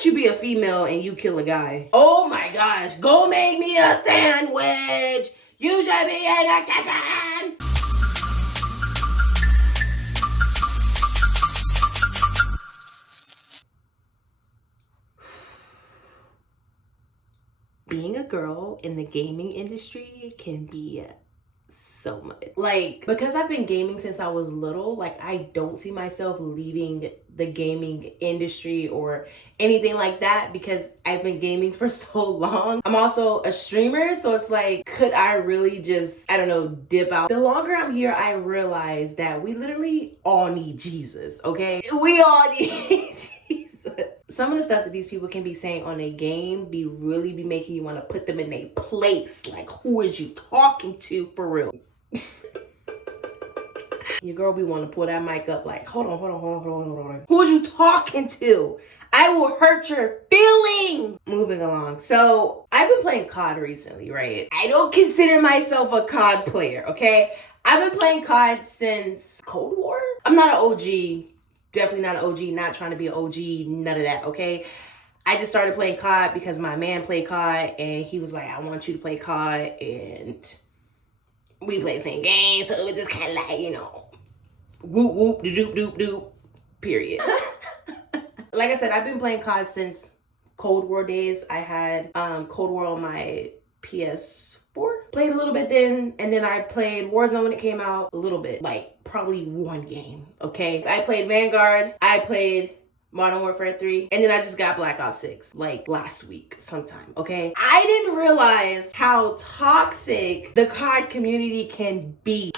about you be a female and you kill a guy? Oh my gosh, go make me a sandwich. You should be in the kitchen. Being a girl in the gaming industry can be so much. Like, because I've been gaming since I was little, like I don't see myself leaving the gaming industry or anything like that because I've been gaming for so long. I'm also a streamer, so it's like, could I really just, I don't know, dip out? The longer I'm here, I realize that we literally all need Jesus, okay? We all need Jesus. Some of the stuff that these people can be saying on a game really be making you want to put them in a place. Like, who is you talking to for real? Your girl be wanting to pull that mic up like, hold on. Who is you talking to? I will hurt your feelings. Moving along. So I've been playing COD recently, right? I don't consider myself a COD player, okay? I've been playing COD since Cold War. I'm not an OG. Definitely not an OG, not trying to be an OG, none of that, okay? I just started playing COD because my man played COD and he was like, I want you to play COD, and we played the same game, so it was just kind of like, you know, whoop whoop doop doop doop, period. Like I said, I've been playing COD since Cold War days. I had Cold War on my PS4. Played a little bit then, and then I played Warzone when it came out a little bit, like probably one game, okay? I played Vanguard, I played Modern Warfare 3, and then I just got Black Ops 6, like last week sometime, okay? I didn't realize how toxic the COD community can be.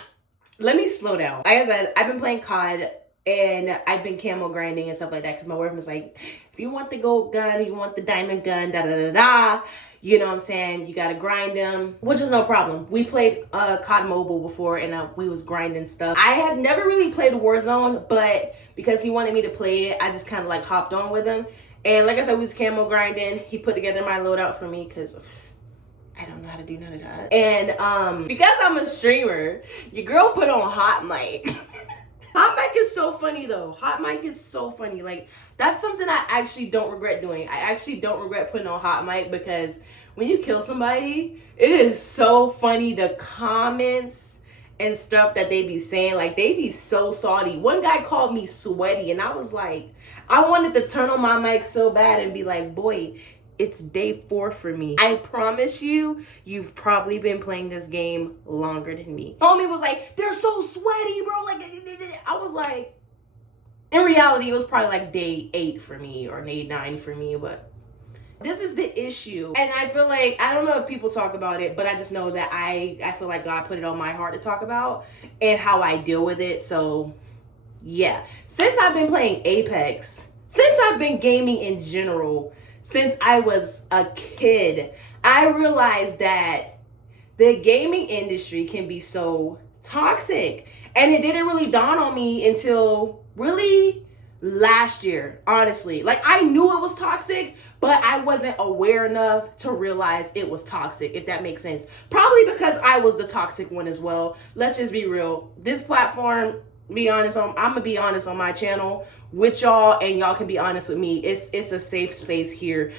Let me slow down. Like I said, I've been playing COD, and I've been camo grinding and stuff like that, because my boyfriend was like, if you want the gold gun, you want the diamond gun, da-da-da-da, you know what I'm saying? You gotta grind them, which is no problem. We played COD Mobile before, and we was grinding stuff. I had never really played Warzone, but because he wanted me to play it, I just kind of like hopped on with him. And like I said, we was camo grinding. He put together my loadout for me because I don't know how to do none of that. And because I'm a streamer, your girl put on hot mic. Hot mic is so funny though. Hot mic is so funny. Like, that's something I actually don't regret doing. I actually don't regret putting on hot mic, because when you kill somebody, it is so funny, the comments and stuff that they be saying. Like, they be so salty. One guy called me sweaty, and I was like, I wanted to turn on my mic so bad and be like, boy, it's day 4 for me. I promise you, you've probably been playing this game longer than me. Homie was like, they're so sweaty, bro. Like, I was like, in reality, it was probably like day 8 for me or day 9 for me, but this is the issue. And I feel like, I don't know if people talk about it, but I just know that I feel like God put it on my heart to talk about and how I deal with it. So yeah, since I've been playing Apex, since I've been gaming in general, since I was a kid, I realized that the gaming industry can be so toxic. And it didn't really dawn on me until really last year, honestly. Like, I knew it was toxic, but I wasn't aware enough to realize it was toxic, if that makes sense. Probably because I was the toxic one as well. Let's just be real. This platform, I'm gonna be honest on my channel with y'all, and y'all can be honest with me. It's a safe space here.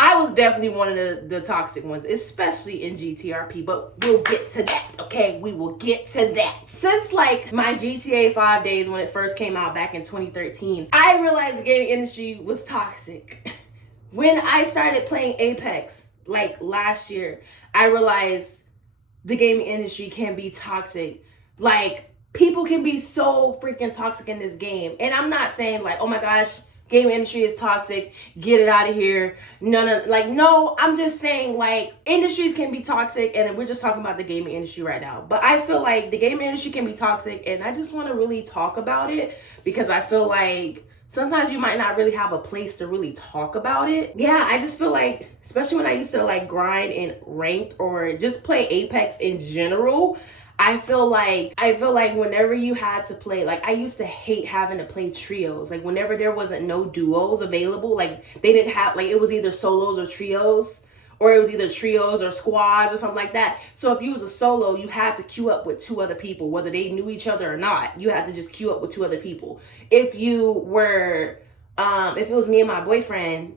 I was definitely one of the toxic ones, especially in GTRP, but we'll get to that, okay? We will get to that. Since like my GTA 5 days when it first came out back in 2013, I realized the gaming industry was toxic. When I started playing Apex, like last year, I realized the gaming industry can be toxic. Like, people can be so freaking toxic in this game. And I'm not saying like, oh my gosh, gaming industry is toxic, get it out of here. No, I'm just saying like industries can be toxic, and we're just talking about the gaming industry right now. But I feel like the gaming industry can be toxic, and I just want to really talk about it because I feel like sometimes you might not really have a place to really talk about it. Yeah, I just feel like, especially when I used to like grind in ranked or just play Apex in general, I feel like whenever you had to play, like I used to hate having to play trios. Like whenever there wasn't no duos available, like they didn't have, like it was either solos or trios, or it was either trios or squads or something like that. So if you was a solo, you had to queue up with 2 other people, whether they knew each other or not. You had to just queue up with 2 other people. If you were, if it was me and my boyfriend,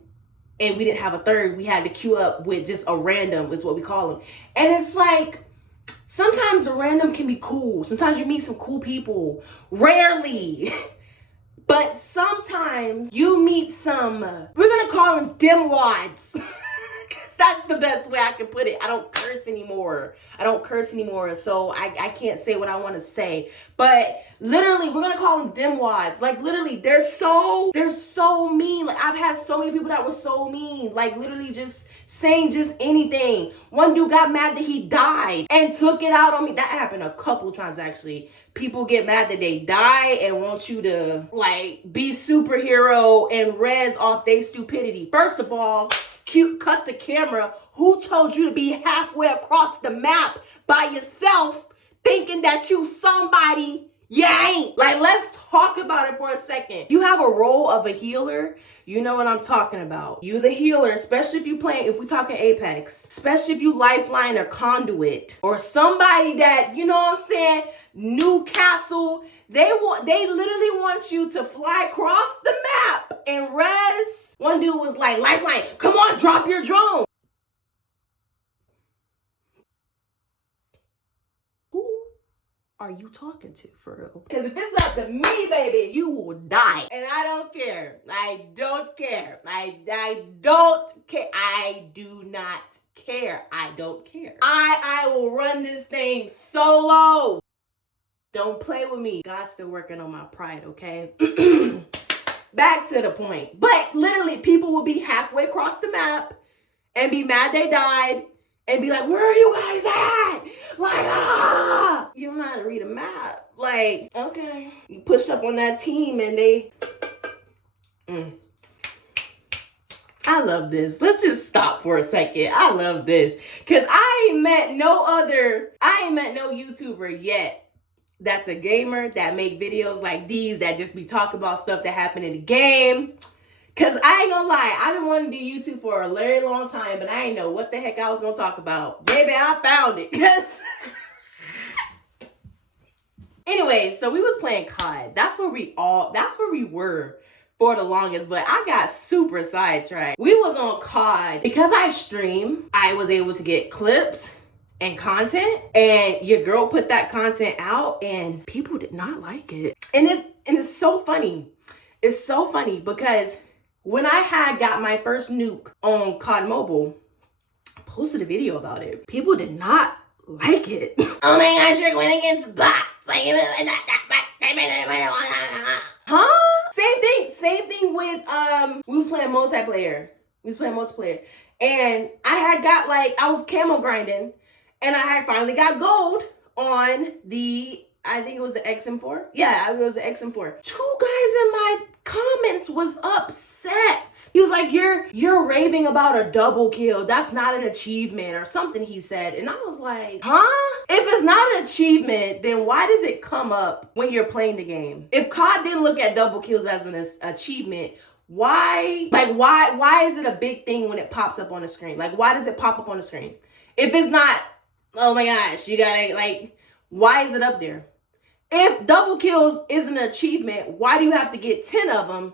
and we didn't have a third, we had to queue up with just a random, is what we call them. And it's like, sometimes the random can be cool. Sometimes you meet some cool people. Rarely. But sometimes you meet some, we're gonna call them dimwads. That's the best way I can put it. I don't curse anymore. So I can't say what I want to say. But literally, we're gonna call them dimwads. Like literally, they're so mean. Like I've had so many people that were so mean. Like literally just saying just anything. One dude got mad that he died and took it out on me. That happened a couple times actually. People get mad that they die and want you to like be superhero and res off their stupidity. First of all, cut the camera. Who told you to be halfway across the map by yourself thinking that you somebody? You ain't. Like, let's talk about it for a second. You have a role of a healer. You know what I'm talking about. You the healer, especially if you playing, if we talking Apex, especially if you lifeline or conduit or somebody that, you know what I'm saying, Newcastle, they literally want you to fly across the map and res. One dude was like, lifeline, come on, drop your drone. Who are you talking to, for real? Because if it's up to me, baby, you will die. And I don't care. I don't care. I don't care. I do not care. I don't care. I will run this thing solo. Don't play with me. God's still working on my pride, okay? Back to the point. But literally, people will be halfway across the map and be mad they died and be like, where are you guys at? Like, you don't know how to read a map. Like, okay. You pushed up on that team and they... I love this. Let's just stop for a second. I love this. Because I ain't met no YouTuber yet that's a gamer that make videos like these that just be talking about stuff that happened in the game. Cause I ain't gonna lie, I've been wanting to do YouTube for a very long time, but I ain't know what the heck I was gonna talk about. Baby, I found it. Cause anyway, so we was playing COD. That's where we were for the longest, but I got super sidetracked. We was on COD. Because I stream, I was able to get clips and content, and your girl put that content out and people did not like it. And it's so funny. It's so funny because when I had got my first nuke on COD Mobile, I posted a video about it. People did not like it. Oh my gosh, you're going against bots. Huh? Same thing with we was playing multiplayer. And I was camo grinding. And I had finally got gold on I think it was the XM4. Yeah, it was the XM4. Two guys in my comments was upset. He was like, you're raving about a double kill. That's not an achievement or something he said. And I was like, huh? If it's not an achievement, then why does it come up when you're playing the game? If COD didn't look at double kills as an achievement, why is it a big thing when it pops up on the screen? Like, why does it pop up on the screen? If it's not, oh my gosh, you gotta, like, why is it up there? If double kills is an achievement, why do you have to get 10 of them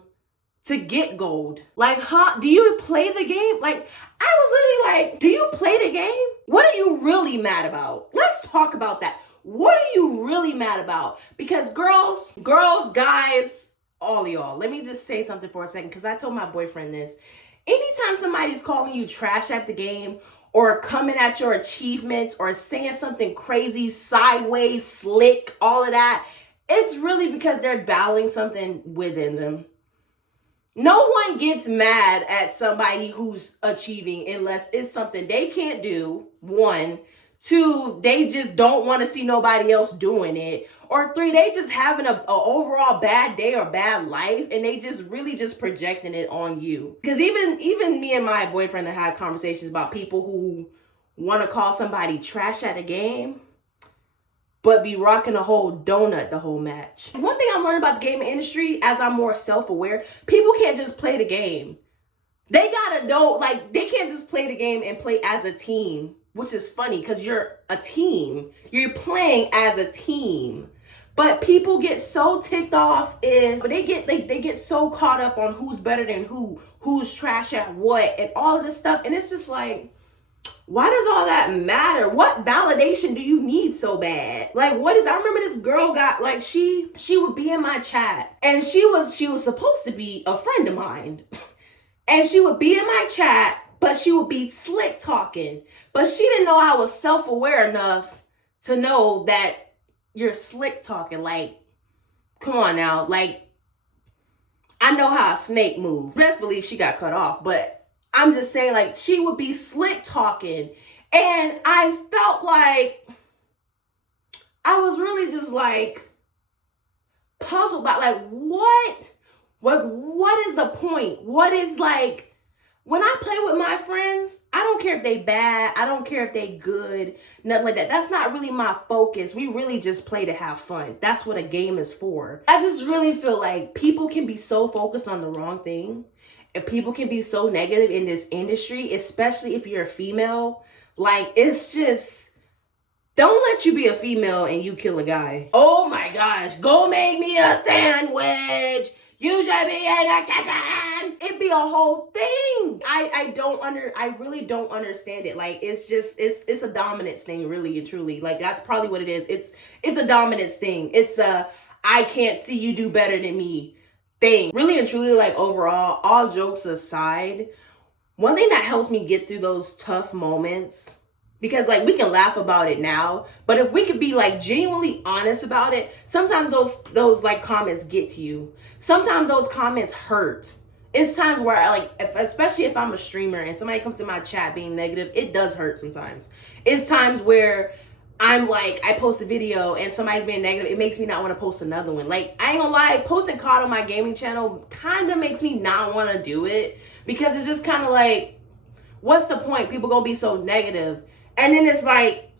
to get gold? Like, huh? Do you play the game? Like, I was literally like, do you play the game? What are you really mad about? Let's talk about that. What are you really mad about? Because girls, guys, all of y'all, let me just say something for a second, because I told my boyfriend this. Anytime somebody's calling you trash at the game, or coming at your achievements, or saying something crazy, sideways, slick, all of that, it's really because they're battling something within them. No one gets mad at somebody who's achieving unless it's something they can't do, 1. 2, they just don't want to see nobody else doing it. Or 3, they just having a overall bad day or bad life, and they just really just projecting it on you. Because even me and my boyfriend have had conversations about people who want to call somebody trash at a game, but be rocking a whole donut the whole match. One thing I'm learning about the gaming industry, as I'm more self-aware, people can't just play the game. They gotta know, like, they can't just play the game and play as a team, which is funny because you're a team. You're playing as a team. But people get so ticked off if they get so caught up on who's better than who's trash at what, and all of this stuff. And it's just like, why does all that matter? What validation do you need so bad? Like, I remember this girl got, like, she would be in my chat, and she was supposed to be a friend of mine. And she would be in my chat, but she would be slick talking. But she didn't know I was self-aware enough to know that you're slick talking. Like, come on now. Like, I know how a snake moves. Best believe she got cut off, but I'm just saying, like, she would be slick talking. And I felt like I was really just like puzzled about, like, what is the point? What is, like, when I play with my friends, I don't care if they bad, I don't care if they good, nothing like that. That's not really my focus. We really just play to have fun. That's what a game is for. I just really feel like people can be so focused on the wrong thing, and people can be so negative in this industry, especially if you're a female. Like, it's just, don't let you be a female and you kill a guy. Oh my gosh, go make me a sandwich. You should be in the kitchen. It'd be a whole thing. I really don't understand it. Like, it's just, it's a dominance thing, really and truly. Like, that's probably what it is. It's a dominance thing. It's a, I can't see you do better than me thing. Really and truly, like, overall, all jokes aside, one thing that helps me get through those tough moments, because, like, we can laugh about it now, but if we could be, like, genuinely honest about it, sometimes those like comments get to you. Sometimes those comments hurt. It's times where especially if I'm a streamer and somebody comes to my chat being negative, it does hurt sometimes. It's times where I'm like, I post a video and somebody's being negative, it makes me not want to post another one. Like, I ain't gonna lie, posting COD on my gaming channel kind of makes me not want to do it, because it's just kind of like, what's the point? People gonna be so negative. And then it's like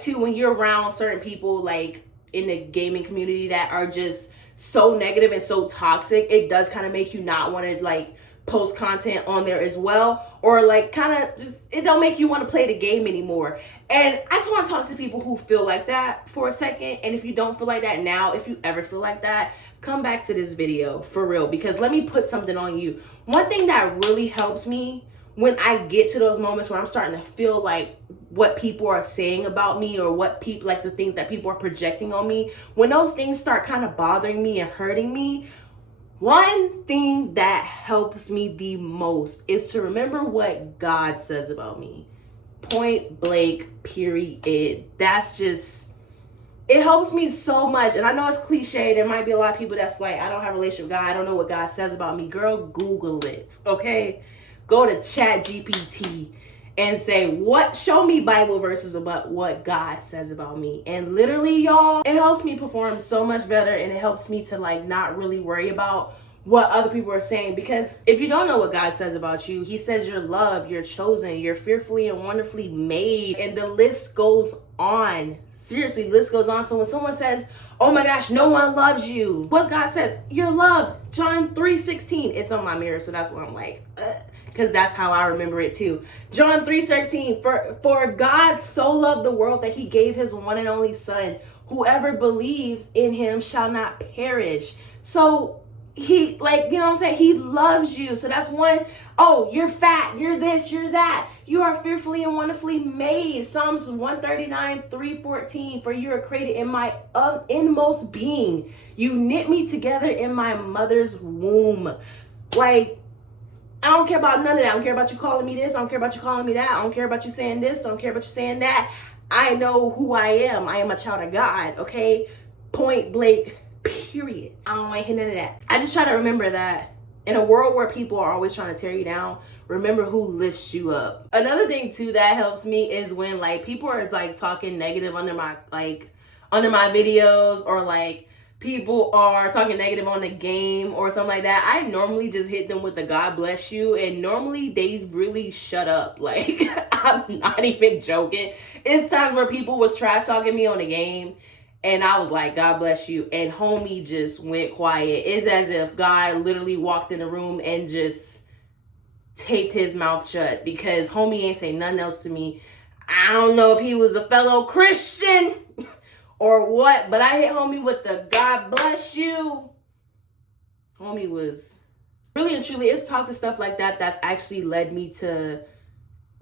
too, when you're around certain people, like, in the gaming community that are just so negative and so toxic, it does kind of make you not want to, like, post content on there as well, or, like, kind of just, it don't make you want to play the game anymore. And I just want to talk to people who feel like that for a second. And if you don't feel like that now, if you ever feel like that, come back to this video for real, because let me put something on you. One thing that really helps me when I get to those moments where I'm starting to feel like what people are saying about me, or what people, like, the things that people are projecting on me, when those things start kind of bothering me and hurting me, one thing that helps me the most is to remember what God says about me. Point blank, period. That's just, it helps me so much. And I know it's cliche. There might be a lot of people that's like, I don't have a relationship with God, I don't know what God says about me. Girl, Google it, okay? Go to ChatGPT and say, show me Bible verses about what God says about me. And literally, y'all, it helps me perform so much better, and it helps me to, like, not really worry about what other people are saying. Because if you don't know what God says about you, he says you're loved, you're chosen, you're fearfully and wonderfully made, and the list goes on. Seriously, list goes on. So when someone says, oh my gosh, no one loves you, what God says, you're loved. John 3:16. It's on my mirror, so that's why I'm like, because that's how I remember it too. John 3:16, for God so loved the world that he gave his one and only son. Whoever believes in him shall not perish. So he, like, you know what I'm saying? He loves you. So that's one. Oh, you're fat, you're this, you're that. You are fearfully and wonderfully made. Psalms 139:3-14. For you are created in my inmost being. You knit me together in my mother's womb. Like, I don't care about none of that. I don't care about you calling me this. I don't care about you calling me that. I don't care about you saying this. I don't care about you saying that. I know who I am. I am a child of God, okay? Point blank, period. I don't want to hear none of that. I just try to remember that in a world where people are always trying to tear you down, remember who lifts you up. Another thing too that helps me is when, like, people are, like, talking negative under my videos, or, like, people are talking negative on the game or something like that. I normally just hit them with the God bless you, and normally they really shut up. Like, I'm not even joking. It's times where people was trash talking me on the game, and I was like, God bless you, and homie just went quiet. It's as if God literally walked in the room and just taped his mouth shut, because homie ain't say nothing else to me. I don't know if he was a fellow Christian or what, but I hit homie with the God bless you. Homie was really and truly, it's toxic stuff like that that's actually led me to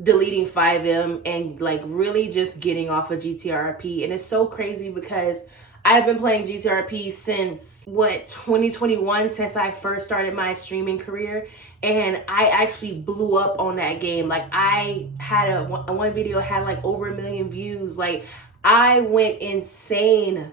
deleting FiveM and like really just getting off of GTRP. And it's so crazy because I've been playing GTRP since 2021, since I first started my streaming career, and I actually blew up on that game. Like I had one video had like over 1 million views. Like I went insane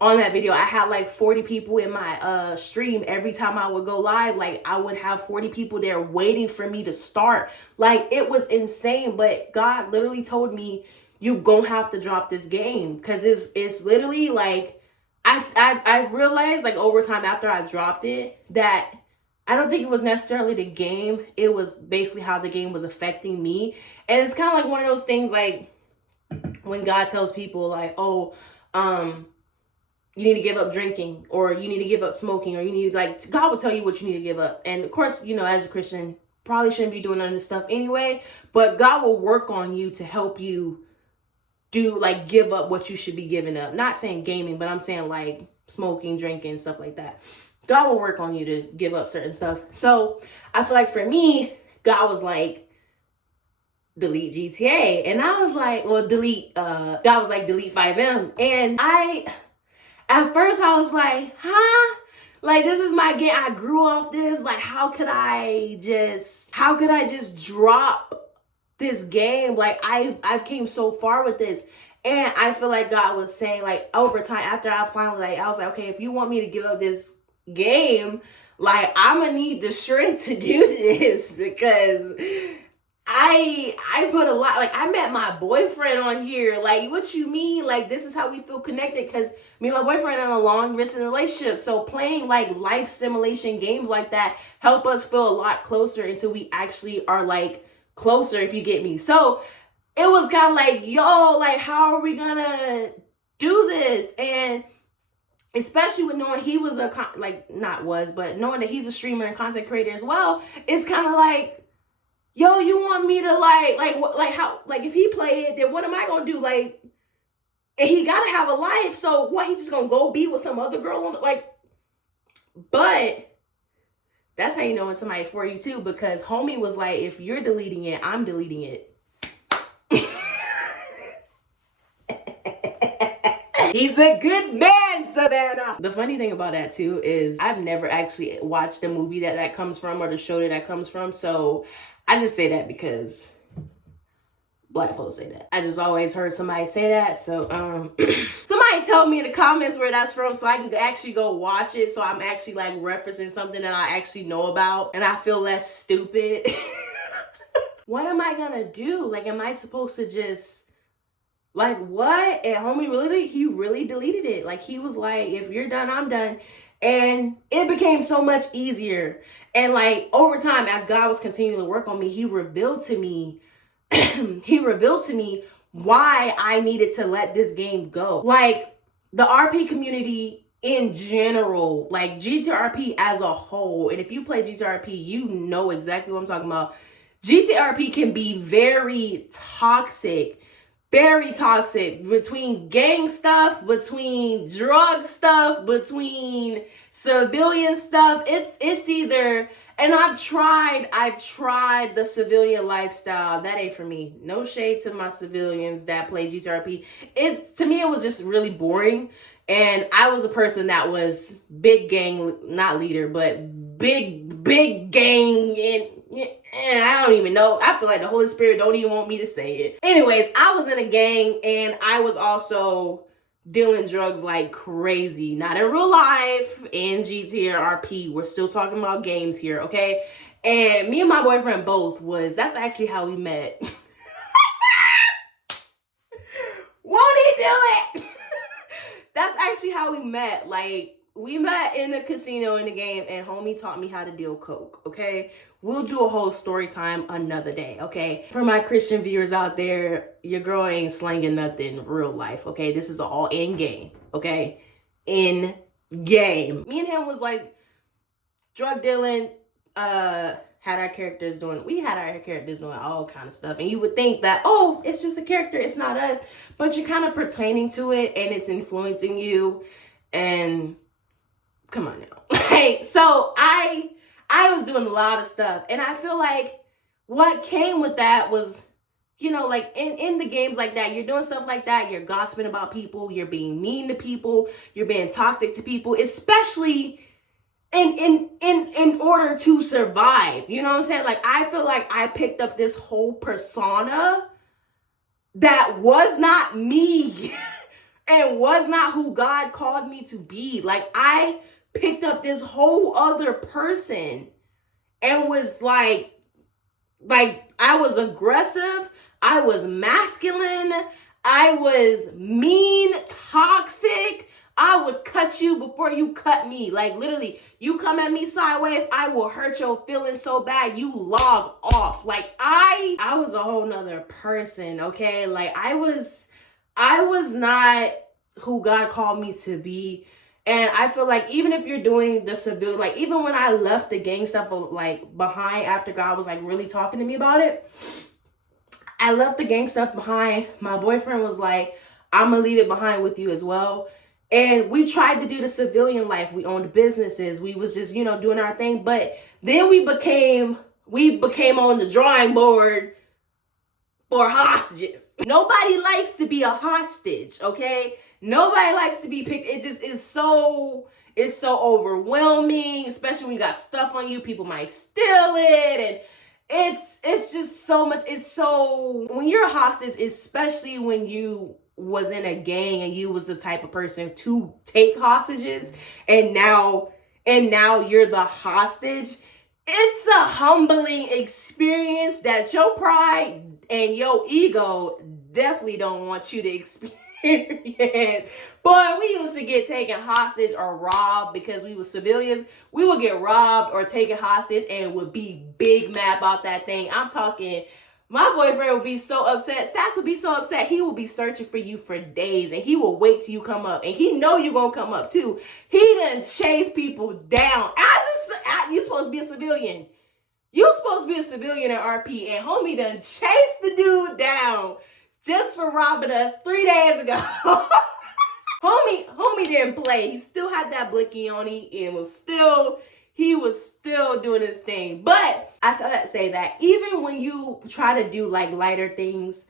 on that video. I had like 40 people in my stream. Every time I would go live, like I would have 40 people there waiting for me to start. Like it was insane. But God literally told me, you gonna have to drop this game, because it's literally like I realized like over time after I dropped it that I don't think it was necessarily the game. It was basically how the game was affecting me. And it's kind of like one of those things like when God tells people like, oh, you need to give up drinking, or you need to give up smoking, or you need, like, God will tell you what you need to give up. And of course, you know, as a Christian, probably shouldn't be doing none of this stuff anyway, but God will work on you to help you do, like, give up what you should be giving up. Not saying gaming, but I'm saying like smoking, drinking, stuff like that. God will work on you to give up certain stuff. So I feel like for me, God was like, delete GTA. And I was like, well, God was like, delete FiveM. And at first I was like, huh? Like, this is my game. I grew off this. Like, how could I just drop this game? Like, I've came so far with this. And I feel like God was saying, like, over time, after I finally, like, I was like, okay, if you want me to give up this game, like, I'm gonna need the strength to do this, because I put a lot, like, I met my boyfriend on here. Like, what you mean? Like, this is how we feel connected, because me and my boyfriend are in a long distance relationship. So playing like life simulation games like that help us feel a lot closer until we actually are like closer, if you get me. So it was kind of like, yo, like, how are we gonna do this? And especially with knowing he was knowing that he's a streamer and content creator as well, it's kind of like, yo, you want me to how, like, if he play it, then what am I gonna do? Like, and he gotta have a life, so what, he just gonna go be with some other girl on, like, but that's how you know when somebody for you too, because homie was like, if you're deleting it, I'm deleting it. He's a good man, Savannah. The funny thing about that too is I've never actually watched the movie that comes from, or the show that comes from. So I just say that because Black folks say that. I just always heard somebody say that. So somebody tell me in the comments where that's from, so I can actually go watch it. So I'm actually like referencing something that I actually know about, and I feel less stupid. What am I gonna do? Like, am I supposed to just, like, what? And homie he really deleted it. Like, he was like, if you're done, I'm done. And it became so much easier. And like over time, as God was continuing to work on me, he revealed to me why I needed to let this game go. Like, the RP community in general, like GTRP as a whole, and if you play GTRP, you know exactly what I'm talking about. GTRP can be very toxic between gang stuff, between drug stuff, between civilian stuff. It's either, and I've tried the civilian lifestyle. That ain't for me. No shade to my civilians that play GTRP. To me, it was just really boring. And I was a person that was big gang, not leader, but big gang, and I don't even know. I feel like the Holy Spirit don't even want me to say it. Anyways, I was in a gang, and I was also dealing drugs like crazy. Not in real life, in GTRP. We're still talking about games here, okay? And me and my boyfriend both that's actually how we met. Won't he do it? That's actually how we met. Like, we met in a casino in the game, and homie taught me how to deal coke, okay? We'll do a whole story time another day, okay? For my Christian viewers out there, your girl ain't slanging nothing real life, okay? This is all in game, okay? In game. Me and him was like drug dealing, had our characters doing all kind of stuff. And you would think that, oh, it's just a character, it's not us. But you're kind of pertaining to it and it's influencing you. And come on now. Like, so I was doing a lot of stuff. And I feel like what came with that was, you know, like in the games like that, you're doing stuff like that. You're gossiping about people. You're being mean to people. You're being toxic to people, especially in order to survive. You know what I'm saying? Like, I feel like I picked up this whole persona that was not me and was not who God called me to be. Like, I picked up this whole other person and was like I was aggressive, I was masculine, I was mean, toxic. I would cut you before you cut me. Like, literally, you come at me sideways, I will hurt your feelings so bad you log off. Like, I was a whole nother person, okay? Like, I was not who God called me to be. And I feel like even if you're doing the civil, like, even when I left the gang stuff like behind after God was like really talking to me about it, I left the gang stuff behind. My boyfriend was like, I'm gonna leave it behind with you as well. And we tried to do the civilian life. We owned businesses. We was just, you know, doing our thing. But then we became on the drawing board for hostages. Nobody likes to be a hostage, okay? Nobody likes to be picked. It just is so, it's so overwhelming, especially when you got stuff on you. People might steal it, and it's just so much. It's so, when you're a hostage, especially when you was in a gang and you was the type of person to take hostages, and now you're the hostage, it's a humbling experience that your pride and your ego definitely don't want you to experience. Boy, we used to get taken hostage or robbed because we were civilians. We would get robbed or taken hostage and would be big mad about that thing. I'm talking, my boyfriend would be so upset. Stats would be so upset. He will be searching for you for days, and he will wait till you come up. And he know you gonna come up too. He done chase people down. You supposed to be a civilian. You supposed to be a civilian at RP, and homie done chased the dude down just for robbing us 3 days ago. homie didn't play. He still had that blicky on him and he was still doing his thing. But I saw that say that even when you try to do like lighter things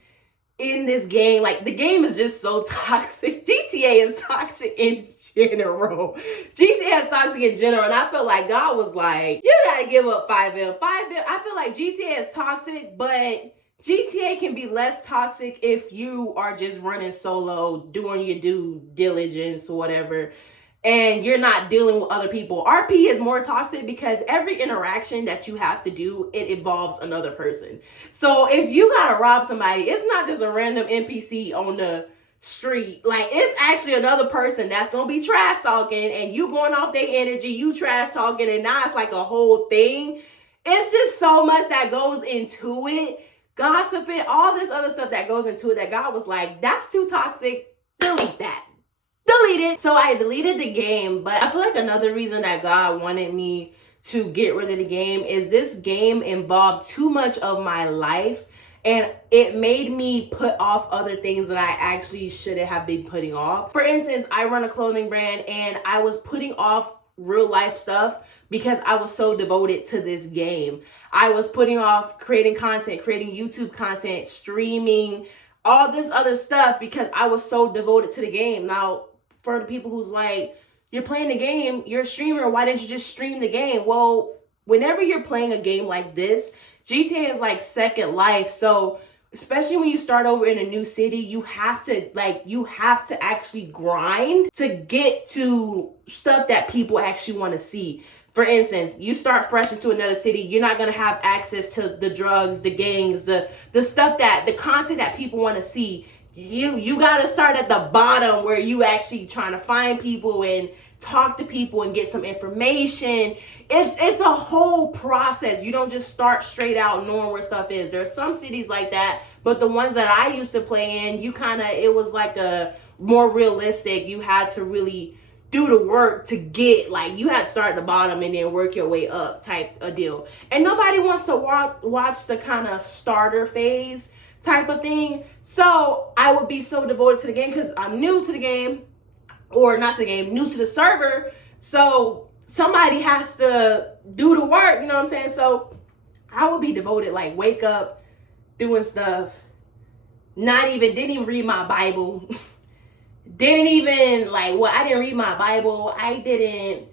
in this game, like, the game is just so toxic. GTA is toxic in general. GTA is toxic in general. And I feel like God was like, you gotta give up 5M. I feel like GTA is toxic, but GTA can be less toxic if you are just running solo, doing your due diligence or whatever, and you're not dealing with other people. RP is more toxic because every interaction that you have to do, it involves another person. So if you gotta rob somebody, it's not just a random NPC on the street. Like, it's actually another person that's gonna be trash talking, and you going off their energy, you trash talking, and now it's like a whole thing. It's just so much that goes into it. Gossiping, all this other stuff that goes into it, that God was like, that's too toxic. Delete that. Delete it. So I deleted the game, but I feel like another reason that God wanted me to get rid of the game is this game involved too much of my life, and it made me put off other things that I actually shouldn't have been putting off. For instance, I run a clothing brand, and I was putting off real life stuff because I was so devoted to this game. I was putting off creating content, creating YouTube content, streaming, all this other stuff because I was so devoted to the game. Now, for the people who's like, you're playing the game, you're a streamer, why didn't you just stream the game? Well, whenever you're playing a game like this, GTA is like second life. So especially when you start over in a new city, you have to actually grind to get to stuff that people actually want to see. For instance, you start fresh into another city, you're not going to have access to the drugs, the gangs, the stuff the content that people want to see. You got to start at the bottom where you actually trying to find people and talk to people and get some information. It's a whole process. You don't just start straight out knowing where stuff is. There are some cities like that, but the ones that I used to play in, it was like a more realistic. You had to really do the work to get, like, you had to start at the bottom and then work your way up type of deal. And nobody wants to watch the kind of starter phase type of thing. So I would be so devoted to the game because I'm new to the game, or not to the game, new to the server. So somebody has to do the work, you know what I'm saying? So I would be devoted, like, wake up, doing stuff, didn't even read my Bible. Didn't even, like, well, I didn't read my Bible. I didn't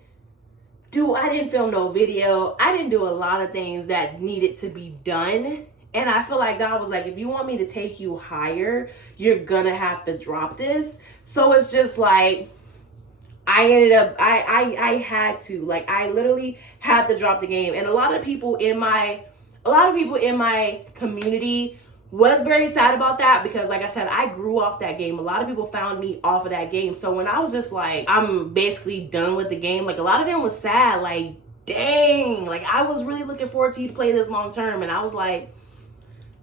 film no video. I didn't do a lot of things that needed to be done. And I feel like God was like, if you want me to take you higher, you're gonna have to drop this. So it's just like, I ended up, I had to, like, I literally had to drop the game. And a lot of people in my community was very sad about that because, like I said, I grew off that game. A lot of people found me off of that game. So when I was just like, I'm basically done with the game, like, a lot of them was sad, like, dang, like, I was really looking forward to you to play this long term. And I was like,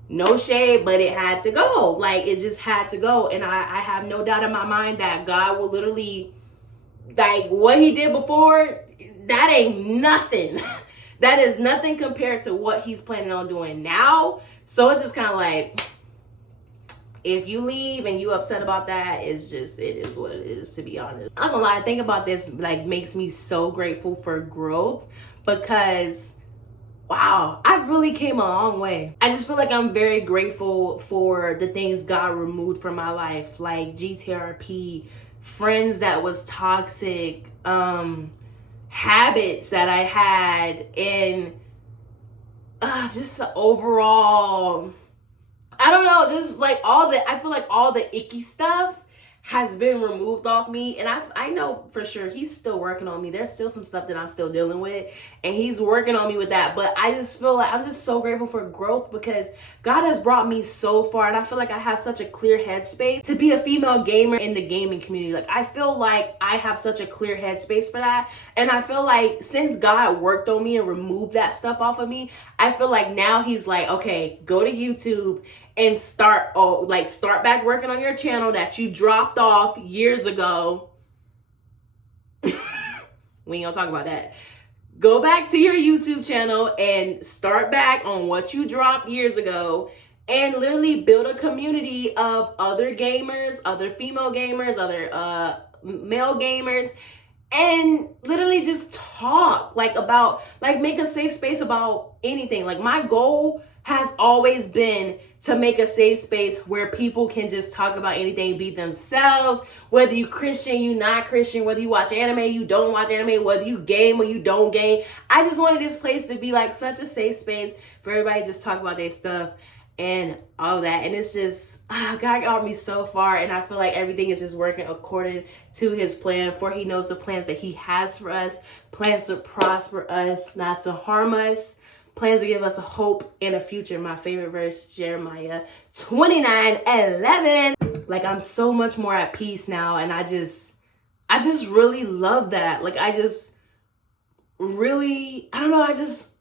no shade, but it had to go. Like, it just had to go. And I have no doubt in my mind that God will literally, like, what he did before, that ain't nothing. That is nothing compared to what he's planning on doing now. So it's just kind of like, if you leave and you upset about that, it is what it is, to be honest. I'm gonna lie, think about this, like, makes me so grateful for growth because, wow, I've really came a long way. I just feel like I'm very grateful for the things God removed from my life, like GTRP, friends that was toxic, habits that I had, and just overall, I don't know, just like I feel like all the icky stuff has been removed off me. And I know for sure he's still working on me. There's still some stuff that I'm still dealing with, and he's working on me with that. But I just feel like I'm just so grateful for growth because God has brought me so far, and I feel like I have such a clear headspace to be a female gamer in the gaming community. Like, I feel like I have such a clear headspace for that. And I feel like since God worked on me and removed that stuff off of me, I feel like now he's like, okay, go to YouTube and start back working on your channel that you dropped off years ago. We ain't gonna talk about that. Go back to your YouTube channel and start back on what you dropped years ago, and literally build a community of other gamers, other female gamers, other male gamers, and literally just talk, like, about, like, make a safe space about anything. Like, my goal has always been to make a safe space where people can just talk about anything, be themselves, whether you Christian, you not Christian, whether you watch anime, you don't watch anime, whether you game or you don't game. I just wanted this place to be like such a safe space for everybody to just talk about their stuff and all that. And it's just, God got me so far, and I feel like everything is just working according to his plan, for he knows the plans that he has for us, plans to prosper us, not to harm us, plans to give us a hope and a future. My favorite verse, Jeremiah 29:11. Like, I'm so much more at peace now, and I just really love that. Like, I just really, I don't know, I just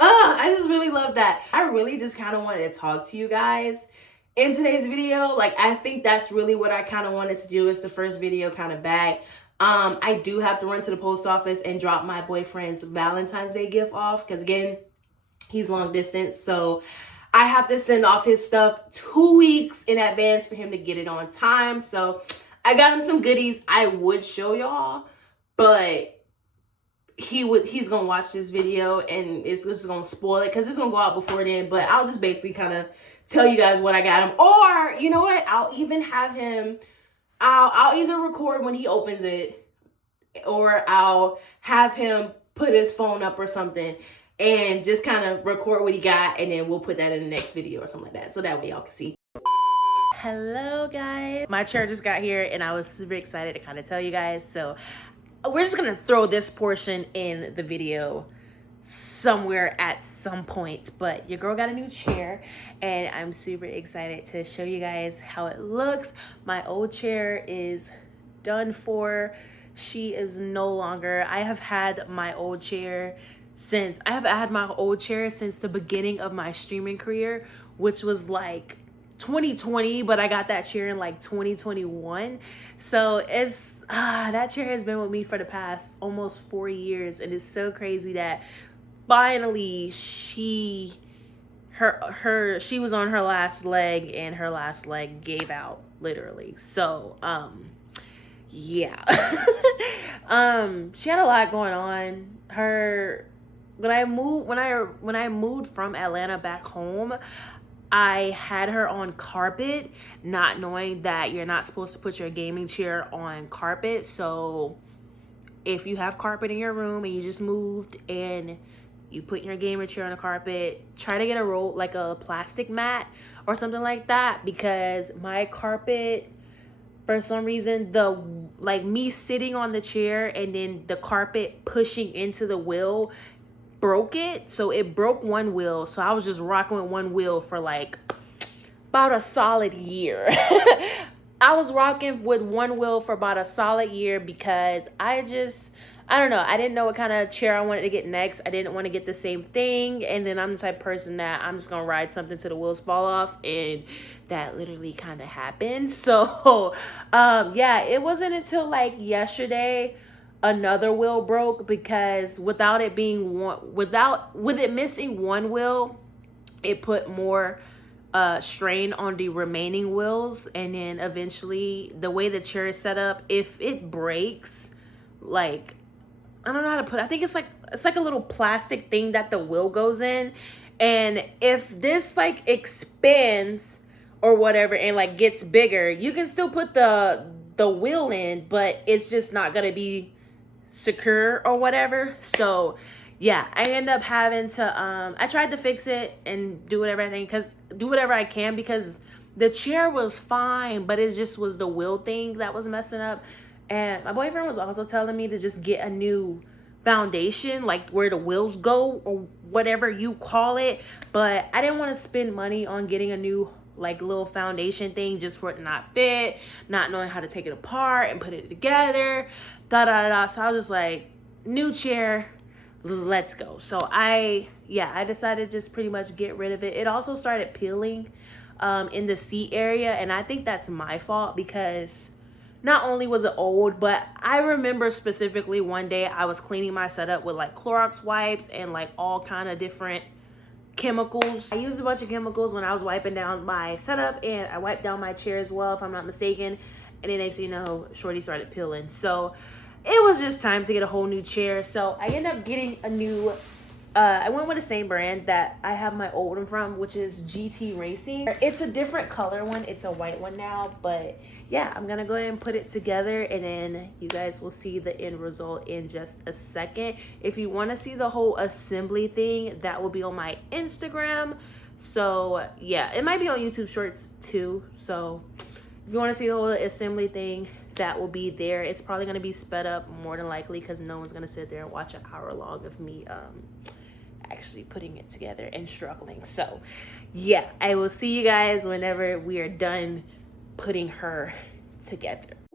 really love that. I really just kind of wanted to talk to you guys in today's video. Like, I think that's really what I kind of wanted to do. It's the first video kind of back. I do have to run to the post office and drop my boyfriend's Valentine's Day gift off because, again, he's long distance. So I have to send off his stuff 2 weeks in advance for him to get it on time. So I got him some goodies I would show y'all, but he's gonna watch this video and it's just gonna spoil it because it's gonna go out before then. But I'll just basically kind of tell you guys what I got him. Or, you know what, I'll even have him, I'll either record when he opens it, or I'll have him put his phone up or something and just kind of record what he got, and then we'll put that in the next video or something like that, so that way y'all can see. Hello guys, my chair just got here and I was super excited to kind of tell you guys. So we're just gonna throw this portion in the video somewhere at some point, but your girl got a new chair and I'm super excited to show you guys how it looks. My old chair is done for. She is no longer. I have had my old chair since the beginning of my streaming career, which was like 2020, but I got that chair in like 2021. So it's that chair has been with me for the past almost 4 years, and it's so crazy that finally she was on her last leg, and her last leg gave out, literally. So yeah. She had a lot going on. When I moved from Atlanta back home, I had her on carpet, not knowing that you're not supposed to put your gaming chair on carpet. So if you have carpet in your room and you just moved and you put your gaming chair on the carpet, try to get a roll, like a plastic mat or something like that, because my carpet, for some reason, me sitting on the chair and then the carpet pushing into the wheel broke it. So it broke one wheel. So I was just rocking with one wheel for like about a solid year. I was rocking with one wheel for about a solid year because I don't know. I didn't know what kind of chair I wanted to get next. I didn't want to get the same thing. And then I'm the type of person that I'm just going to ride something till the wheels fall off. And that literally kind of happened. So, yeah, it wasn't until like yesterday another wheel broke, because with it missing one wheel, it put more strain on the remaining wheels. And then eventually, the way the chair is set up, if it breaks, like, I don't know how to put it. I think it's like a little plastic thing that the wheel goes in. And if this like expands or whatever and like gets bigger, you can still put the wheel in, but it's just not gonna be secure or whatever. So yeah, I end up having to I tried to fix it and do whatever I can, because the chair was fine, but it just was the wheel thing that was messing up. And my boyfriend was also telling me to just get a new foundation, like where the wheels go or whatever you call it. But I didn't want to spend money on getting a new like little foundation thing just for it to not fit, not knowing how to take it apart and put it together, So I was just like, new chair, let's go. So I decided to just pretty much get rid of it. It also started peeling in the seat area, and I think that's my fault, because not only was it old, but I remember specifically one day I was cleaning my setup with like Clorox wipes and like all kind of different chemicals. I used a bunch of chemicals when I was wiping down my setup, and I wiped down my chair as well, if I'm not mistaken. And then next thing you know, Shorty started peeling. So it was just time to get a whole new chair. So I ended up getting a new, I went with the same brand that I have my old one from, which is GT Racing. It's a different color one. It's a white one now, but yeah, I'm gonna go ahead and put it together, and then you guys will see the end result in just a second. If you want to see the whole assembly thing, that will be on my Instagram. So yeah, it might be on YouTube Shorts too. So if you want to see the whole assembly thing, that will be there. It's probably going to be sped up more than likely, because no one's going to sit there and watch an hour long of me actually putting it together and struggling. So yeah, I will see you guys whenever we are done putting her together.